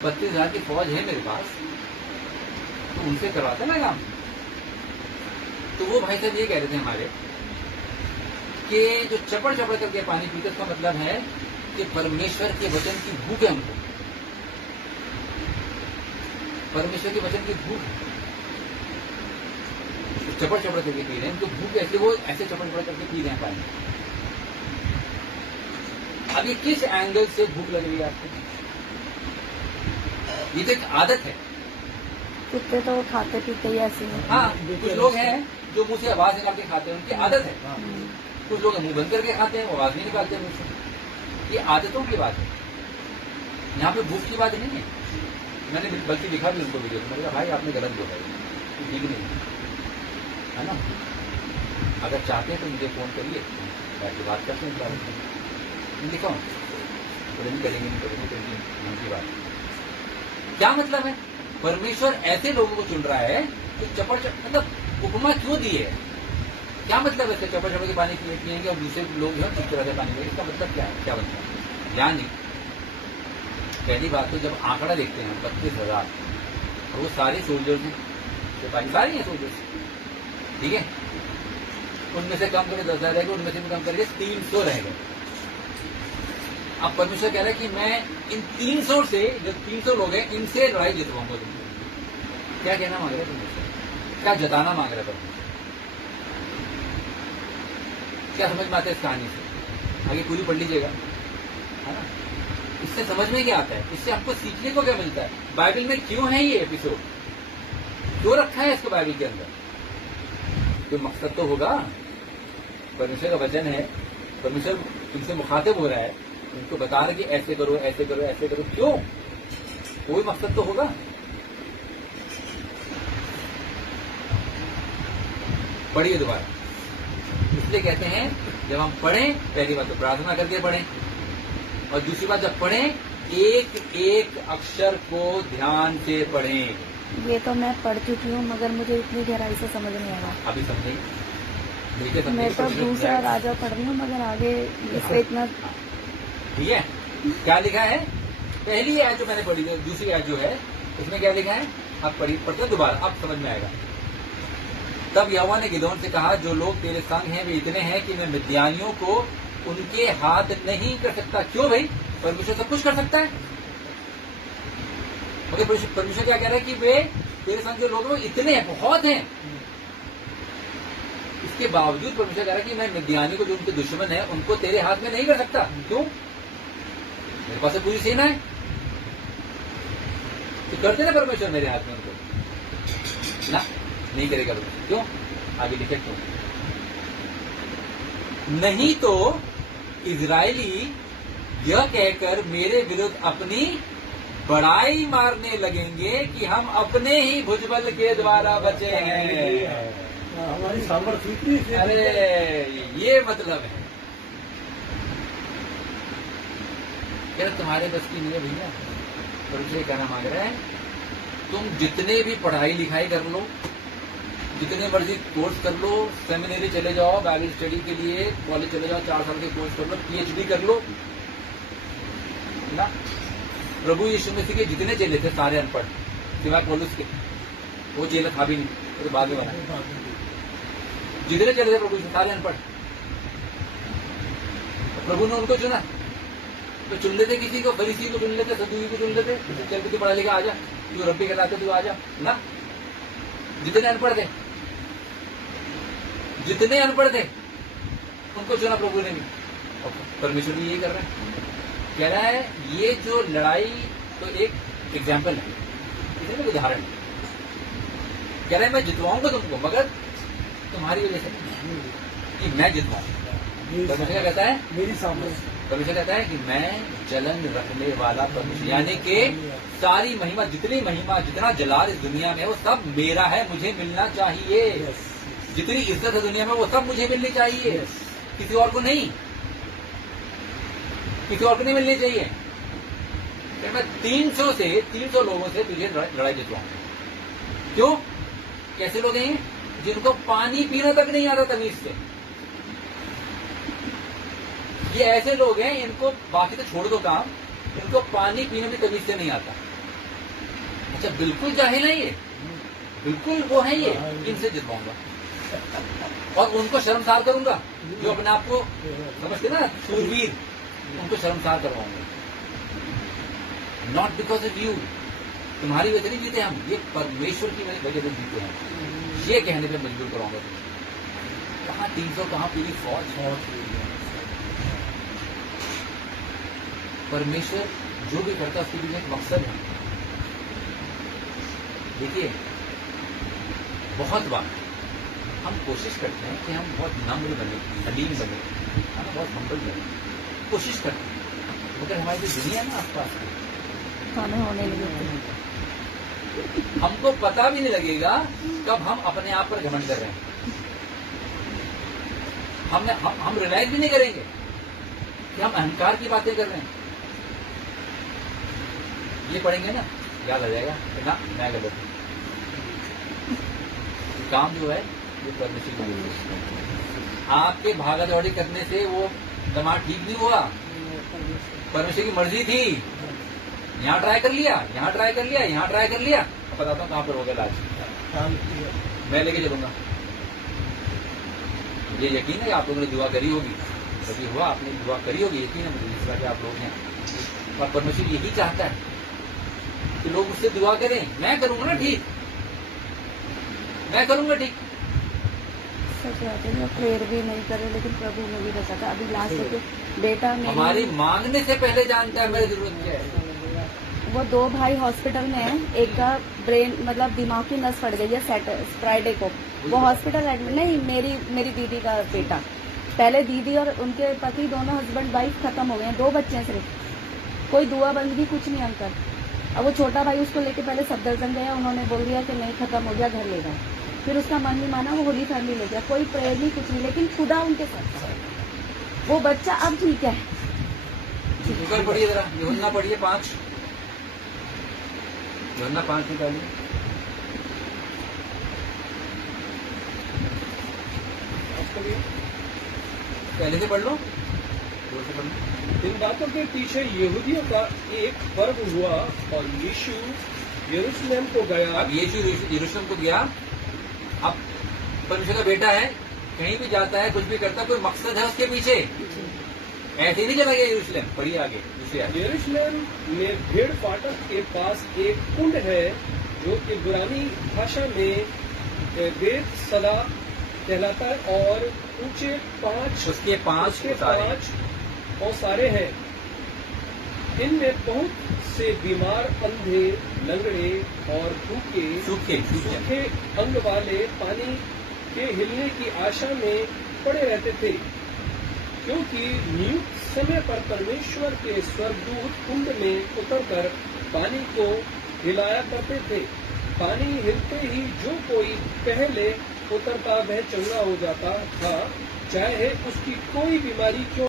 32,000 की फौज है मेरे पास, तो उनसे करवाता ना काम। तो वो भाई साहब ये कह रहे थे हमारे कि जो चपड़ चपड़ करके पानी पीते, उसका मतलब है कि परमेश्वर के वचन की भूख है उनको, परमेश्वर के वचन की भूख है, चपड़ चपड़ करके पी रहे हैं, उनको भूख है, इसलिए वो ऐसे चपड़ चपड़ करके पी रहे हैं पानी। अब ये किस एंगल से भूख लग रही है आपको? ये तो एक आदत है। कितने तो वो खाते पीते ही ऐसे हैं। हाँ, कुछ लोग हैं जो मुंह से आवाज निकाल के खाते हैं, उनकी आदत है। कुछ लोग मुंह बंद करके खाते हैं, वो आवाज नहीं निकालते मुंह से। ये आदतों की बात है, यहाँ पे भूख की बात नहीं है। मैंने बल्कि लिखा भी उनको वीडियो, मैंने कहा भाई आपने गलत बोला, ये ठीक नहीं है ना। अगर चाहते हैं तो मुझे फोन करिए, बैठ के बात करते हैं इस बारे में। लिखा हूँ करेंगे नहीं करेंगे मन की बात। क्या मतलब है? परमेश्वर ऐसे लोगों को चुन रहा है कि चपड़ मतलब उपमा क्यों दी है? क्या मतलब है? चपड़ चपड़ के पानी पिएंगे और दूसरे लोग जो चिपचिपा के पानी पिएंगे, इसका मतलब क्या है? क्या मतलब है? ध्यान नहीं। पहली बात तो जब आंकड़ा देखते हैं 32,000, और वो सारे सोल्जर्स हैं, सिपाही सारे हैं सोल्जर्स, ठीक है। उनमें से कम करके 10,000 रहेगा, उनमें से भी कम करके 300 रहेगा। अब परमेश्वर कह रहा है कि मैं इन 300 से, जो 300 लोग हैं, इनसे लड़ाई जितवाऊंगा तुमको। क्या कहना मांग रहा है परमेश्वर? क्या जताना मांग रहा है परमेश्वर? क्या समझ में आता है इस कहानी से? आगे पूरी पढ़ लीजिएगा, है ना। इससे समझ में क्या आता है? इससे हमको सीखने को क्या मिलता है? बाइबल में क्यों है ये एपिसोड, क्यों रखा है इसको बाइबल के अंदर? कोई मकसद तो होगा। परमेश्वर का वचन है, परमेश्वर तुमसे मुखातिब हो रहा है, उनको बता रहे कि ऐसे करो ऐसे करो ऐसे करो, क्यों? कोई मकसद तो होगा। पढ़िए दोबारा। इसलिए कहते हैं जब हम पढ़ें, पहली बात तो प्रार्थना करके पढ़ें, और दूसरी बात जब पढ़ें एक एक अक्षर को ध्यान से पढ़ें। ये तो मैं पढ़ चुकी हूँ, मगर मुझे इतनी गहराई से समझ नहीं आया। अभी समझेंगे, मैं तो दूसरा राजा पढ़ रही हूँ, मगर आगे इससे इतना ठीक है। क्या लिखा है? पहली आयत जो मैंने पढ़ी, दूसरी आयत जो है उसमें क्या लिखा है? आप पढ़ते दोबारा, अब समझ में आएगा। तब यहोवा ने गिदोन से कहा, जो लोग तेरे संग हैं वे इतने हैं कि मैं मिद्यानियों को उनके हाथ नहीं कर सकता। क्यों भाई? परमेश्वर सब कुछ कर सकता है, मगर परमेश्वर क्या कह रहा है कि वे तेरे संग जो लोग इतने हैं, बहुत हैं। इसके बावजूद परमेश्वर कह रहा है कि मैं मिद्यानी को, जो उनके दुश्मन है, उनको तेरे हाथ में नहीं कर सकता। क्यों? मेरे पास पूरी सेना है, तो करते ना परमेश्वर मेरे हाथ में उनको ना, नहीं करेगा परमेश्वर। क्यों? आगे लिखे क्यों? नहीं तो इजरायली यह कहकर मेरे विरुद्ध अपनी बड़ाई मारने लगेंगे कि हम अपने ही भुजबल के द्वारा बचे हैं। हमारी सामर्थ्य। अरे ये मतलब है, क्या तुम्हारे बस की नहीं है भैया। परमेश्वर कहना मांग रहा है, तुम जितने भी पढ़ाई लिखाई कर लो, जितने मर्जी कोर्स कर लो, सेमिनरी चले जाओ, बाइबल स्टडी के लिए कॉलेज चले जाओ, 4 साल के कोर्स कर लो, PhD कर लो ना। प्रभु यीशु मसीह के जितने चेले थे सारे अनपढ़, सिवाय पौलुस के, वो चेला था भी नहीं, तो बाद में बना। जितने चले थे प्रभु यीशु सारे अनपढ़, प्रभु ने उनको चुना। तो चुन लेते किसी को, फरीसी को चुन लेते, सदूकी को चुन लेते, चल तू पढ़ा लिखा आजा, तू रब्बी कहलाते तू आजा ना। जितने अनपढ़ थे, जितने अनपढ़ थे उनको चुना प्रभु ने भी। परमेश्वर भी यही कर रहा है, कह रहा है ये जो लड़ाई तो एक एग्जाम्पल है, एक उदाहरण। कह रहा है मैं जितवाऊंगा तुमको, मगर तुम्हारी वजह से कि मैं जितवाऊंगा। परमेश्वर क्या कहता है? मेरी सामने। परमेश्वर कहता है कि मैं जलन रखने वाला परमेश्वर, यानी कि सारी महिमा, जितनी महिमा, जितना जलाल इस दुनिया में है, वो सब मेरा है, मुझे मिलना चाहिए। जितनी इज्जत है दुनिया में, वो सब मुझे मिलनी चाहिए, किसी और को नहीं, किसी और को नहीं मिलनी चाहिए। तो मैं 300 लोगों से तुझे लड़ाई जितवाऊंगा। क्यों? कैसे लोग हैं? जिनको पानी पीना तक नहीं आता तमीज से। ये ऐसे लोग हैं, इनको बाकी तो छोड़ दो काम, इनको पानी पीने में तमीज से नहीं आता। अच्छा बिल्कुल जाहिल है ये, बिल्कुल वो है ये, इनसे जितवाऊंगा और उनको शर्मसार करूंगा जो अपने आप को समझते ना सूरवीर, उनको शर्मसार करवाऊंगा। नॉट बिकॉज ऑफ यू, तुम्हारी वजह नहीं जीते हम, ये परमेश्वर की वजह से जीते हैं, ये कहने पे मजबूर कराऊंगा तुम्हें। कहाँ 300 कहाँ पूरी फौज। परमेश्वर जो भी करता है उसके पीछे एक मकसद है। देखिए बहुत बार हम कोशिश करते हैं कि हम बहुत नम्र बने, हलीम बने, हम बहुत हम्बल बने, कोशिश करते हैं, मगर हमारी जो दुनिया है ना आसपास हमें होने नहीं देते। हमको पता भी नहीं लगेगा कब हम अपने आप पर घमंड कर रहे हैं। हम रियलाइज भी नहीं करेंगे कि हम अहंकार की बातें कर रहे हैं। ये पढ़ेंगे ना याद आ जाएगा कि ना मैं गलत हूं। काम जो है वो परमेश्वर की मर्जी है। आपके भागा दौड़ी करने से वो दिमाग ठीक नहीं हुआ, परमेश्वर की मर्जी थी। यहाँ ट्राई कर लिया, यहाँ ट्राई कर लिया, यहाँ ट्राई कर लिया, बताता हूँ कहाँ पर हो गया इलाज, मैं लेके चलूंगा। ये यकीन है आप लोगों ने दुआ करी होगी, कभी हुआ आपने दुआ करी होगी, यकीन है मुझे इस तरह के आप लोग हैं। और परमेश्वर यही चाहता है कि लोग उससे दुआ करें। मैं करूंगा ना ठीक, मैं करूंगा ठीक। सच बात है, प्रेयर भी नहीं करे लेकिन प्रभु में भी रहता था। अभी लास्ट के बेटा में हमारी मांगने से पहले जानता है मेरी जरूरत क्या है। वो 2 भाई हॉस्पिटल में है, एक का ब्रेन मतलब दिमाग की नस फट गई है फ्राइडे को, वो हॉस्पिटल एडमिट। नहीं, मेरी दीदी का बेटा, पहले दीदी और उनके पति दोनों हस्बैंड वाइफ खत्म हो गए हैं, 2 बच्चे हैं सिर्फ, कोई दुआ बंदगी कुछ नहीं अंकल। अब वो छोटा भाई उसको लेके पहले सफदरजंग गया, उन्होंने बोल दिया कि नहीं खत्म हो गया, घर ले जाओ। फिर उसका मन नहीं माना, वो होली फैमिली ले गया, कोई प्रेयर नहीं कुछ नहीं, लेकिन खुदा उनके साथ। वो बच्चा अब ठीक है। गूगल पढ़िए जरा, यूहन्ना पढ़िए 5, यूहन्ना 5 निकालिए। पहले से पढ़ लो, जोर से पढ़ लो। इन बातों के पीछे यहूदियों का एक पर्व हुआ और यीशु यरूशलेम को गया। अब यीशु यरूशलेम को गया। अब परमेश्वर का बेटा है, कहीं भी जाता है, कुछ भी करता है, कोई मकसद है उसके पीछे, ऐसे ही नहीं चला गया यरूशलेम। पढ़िए आगे दूसरे आगे। यरूशलेम में भेड़ फाटक के पास एक कुंड है जो इब्रानी भाषा में बेत सदा कहलाता है और ऊंचे 5 उसके 5 ओसारे हैं। इनमें बहुत से बीमार, अंधे, लंगड़े और सूखे अंग वाले पानी के हिलने की आशा में पड़े रहते थे, क्योंकि नियुक्त समय पर परमेश्वर के स्वर्गदूत कुंड में उतरकर पानी को हिलाया करते थे। पानी हिलते ही जो कोई पहले उतरता वह चंगा हो जाता था, चाहे उसकी कोई बीमारी क्यों